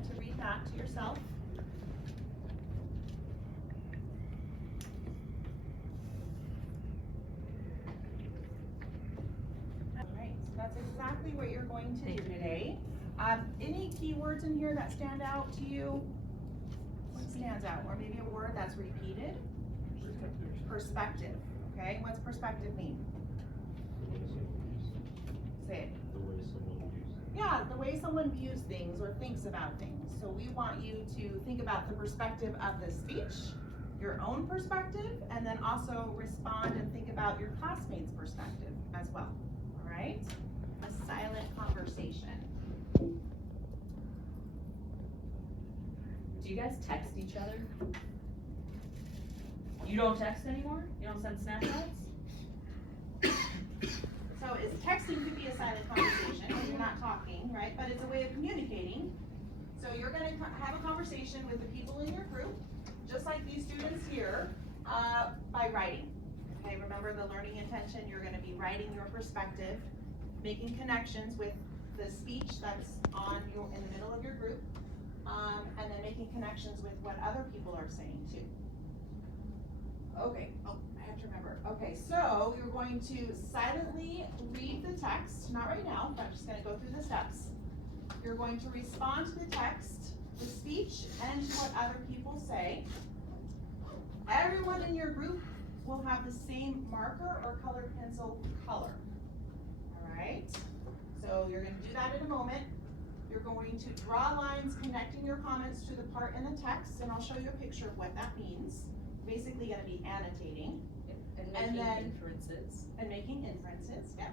moment to read back to yourself. All right, so that's exactly what you're going to do today. Any keywords in here that stand out to you? What stands out? Or maybe a word that's repeated? Perspective. Okay, what's perspective mean? Say it. The way someone views it. Yeah, the way someone views things or thinks about things. So we want you to think about the perspective of the speech, your own perspective, and then also respond and think about your classmates' perspective as well. All right? A silent conversation. Do you guys text each other? You don't text anymore? You don't send Snapchats? So texting could be a silent conversation when you're not talking, right? But it's a way of communicating. So you're going to have a conversation with the people in your group, just like these students here, by writing. Okay, remember the learning intention. You're going to be writing your perspective, making connections with the speech that's in the middle of your group, and then making connections with what other people are saying too. Okay, oh, I have to remember. Okay, so you're going to silently read the text, not right now, but I'm just gonna go through the steps. You're going to respond to the text, the speech, and to what other people say. Everyone in your group will have the same marker or colored pencil color. All right, so you're gonna do that in a moment. You're going to draw lines connecting your comments to the part in the text, and I'll show you a picture of what that means. Basically going to be annotating And making inferences. And making inferences, yeah.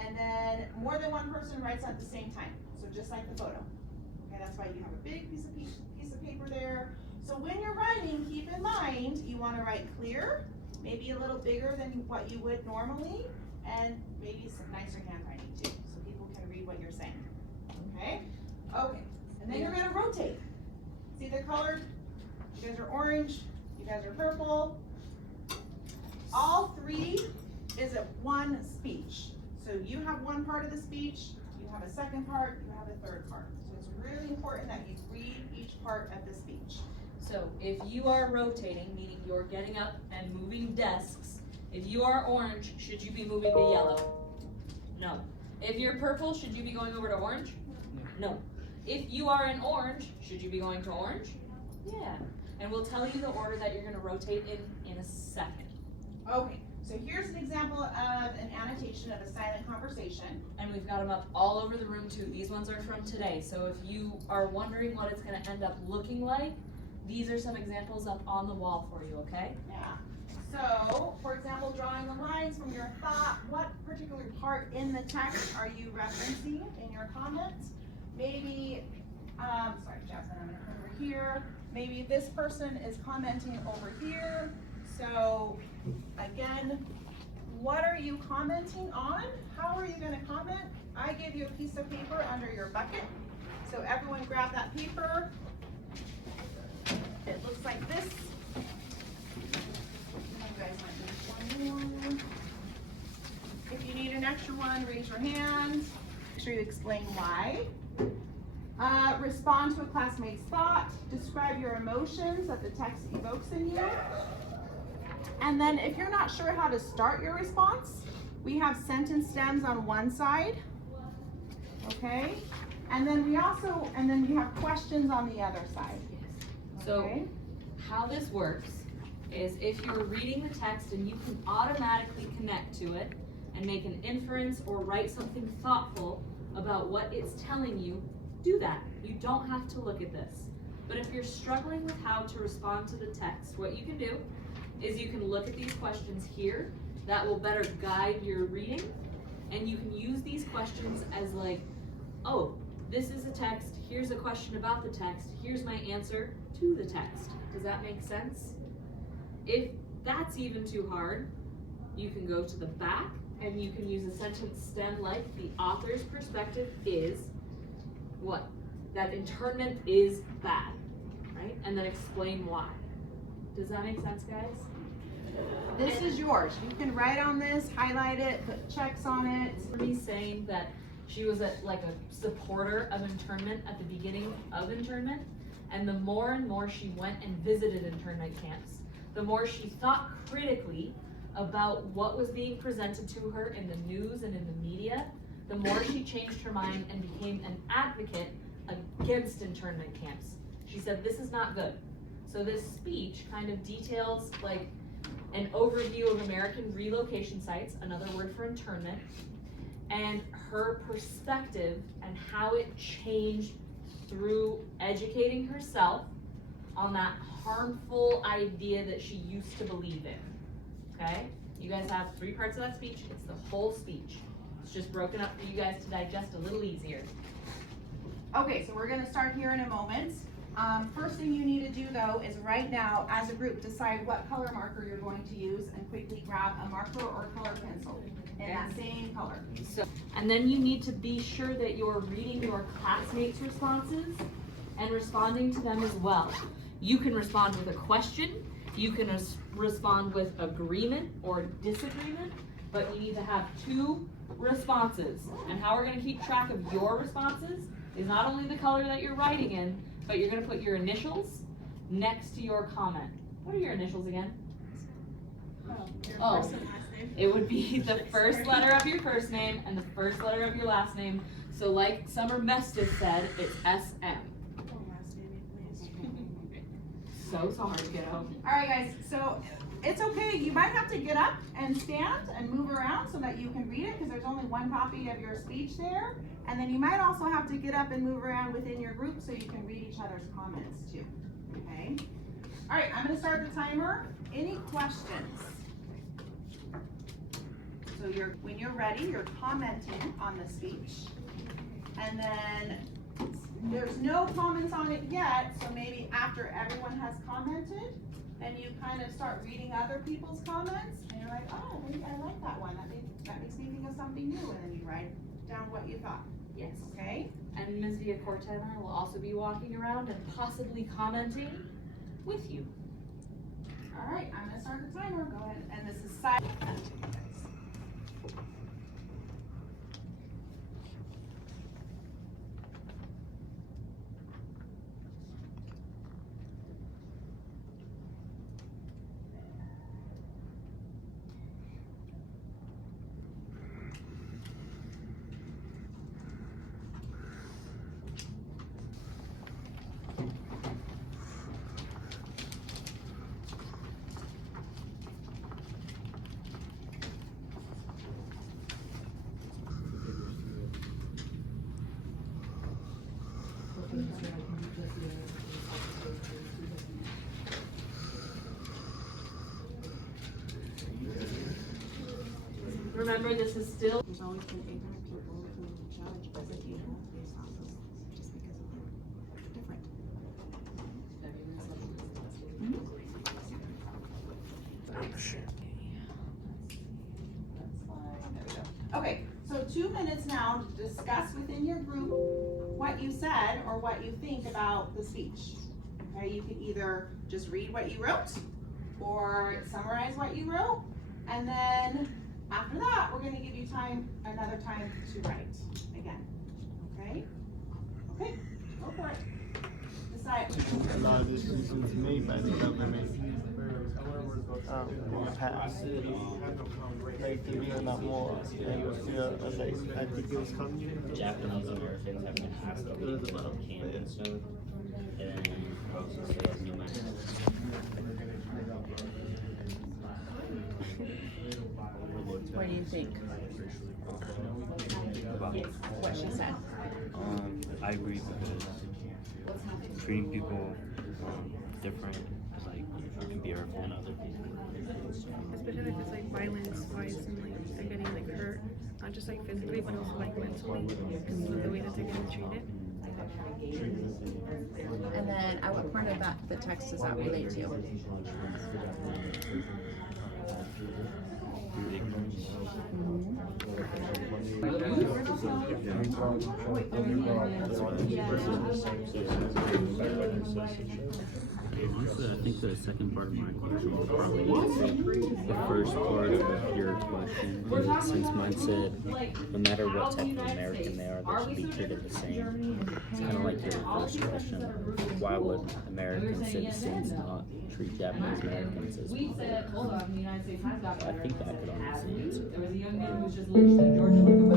And then more than one person writes at the same time, so just like the photo. Okay, that's why you have a big piece of paper there. So when you're writing, keep in mind you want to write clear, maybe a little bigger than what you would normally, and maybe some nicer handwriting too, so people can read what you're saying. Okay? Okay. And then you're going to rotate. See the colored? You guys are orange. You guys are purple. All three is a one speech. So you have one part of the speech, you have a second part, you have a third part. So it's really important that you read each part of the speech. So if you are rotating, meaning you're getting up and moving desks, if you are orange, should you be moving to yellow? No. If you're purple, should you be going over to orange? No. If you are in orange, should you be going to orange? Yeah. And we'll tell you the order that you're going to rotate in a second. Okay, so here's an example of an annotation of a silent conversation. And we've got them up all over the room too. These ones are from today. So if you are wondering what it's going to end up looking like, these are some examples up on the wall for you, okay? Yeah. So, for example, drawing the lines from your thought, what particular part in the text are you referencing in your comments? Maybe, sorry, Jasmine, I'm going to come over here. Maybe this person is commenting over here. So again, what are you commenting on? How are you going to comment? I gave you a piece of paper under your bucket. So everyone grab that paper. It looks like this. You guys might need one more. If you need an extra one, raise your hand. Make sure you explain why. Respond to a classmate's thought. Describe your emotions that the text evokes in you. And then if you're not sure how to start your response, we have sentence stems on one side. Okay? And then we have questions on the other side. So how this works is if you're reading the text and you can automatically connect to it and make an inference or write something thoughtful about what it's telling you, do that. You don't have to look at this. But if you're struggling with how to respond to the text, what you can do is you can look at these questions here. That will better guide your reading. And you can use these questions as like, oh, this is a text, here's a question about the text, here's my answer to the text. Does that make sense? If that's even too hard, you can go to the back and you can use a sentence stem like the author's perspective is what? That internment is bad, right? And then explain why. Does that make sense, guys? This is yours. You can write on this, highlight it, put checks on it. For me saying that She was like a supporter of internment at the beginning of internment. And the more and more she went and visited internment camps, the more she thought critically about what was being presented to her in the news and in the media, the more she changed her mind and became an advocate against internment camps. She said, this is not good. So this speech kind of details like an overview of American relocation sites, another word for internment, and her perspective and how it changed through educating herself on that harmful idea that she used to believe in, okay? You guys have 3 parts of that speech. It's the whole speech. It's just broken up for you guys to digest a little easier. Okay, so we're gonna start here in a moment. First thing you need to do though is right now, as a group, decide what color marker you're going to use and quickly grab a marker or color pencil in that same color. So, and then you need to be sure that you're reading your classmates' responses and responding to them as well. You can respond with a question, you can respond with agreement or disagreement, but you need to have 2 responses. And how we're gonna keep track of your responses is not only the color that you're writing in, but you're gonna put your initials next to your comment. What are your initials again? Oh, it would be the first letter of your first name and the first letter of your last name. So like Summer Mestis said, it's SM. So sorry, kiddo. Alright guys, so it's okay, you might have to get up and stand and move around so that you can read it, because there's only 1 copy of your speech there. And then you might also have to get up and move around within your group so you can read each other's comments too, okay? Alright, I'm gonna start the timer. Any questions? So when you're ready, you're commenting on the speech. And then there's no comments on it yet, so maybe after everyone has commented, then you kind of start reading other people's comments, and you're like, oh, maybe I like that one. That makes me think of something new, and then you write down what you thought. Yes. Okay? And Ms. Villacorta and I will also be walking around and possibly commenting with you. All right, I'm gonna start the timer. Go ahead, and this is silent. Remember, this is still. There's always been ignorant people who judge as if you don't based off of just because of they're different. Okay, so 2 minutes now to discuss within your group what you said or what you think about the speech. Okay, you can either just read what you wrote or summarize what you wrote, and then after that, we're gonna give you another time to write again, okay? Okay, go for it. Decide. A lot of decisions made by the government in the past. Like to be a lot more, and feel like I think it was coming. Japanese Americans have been asked to leave the camp and stuff, and also says no matter. What do you think? About What she said? I agree because treating people different is like embarrassing than other people. Especially if it's like violence wise and like they're getting like hurt, not just like physically but also like mentally because of the way that they're getting treated. And then at what part of the text does that relate to? ignorance. Honestly, I think the second part of my question will probably answer the first part of your question. Since mine said, no matter what type of American they are, they should be treated the same. It's kind of like your first question. Why would American citizens not treat Japanese Americans as equal? I think I could honestly answer that.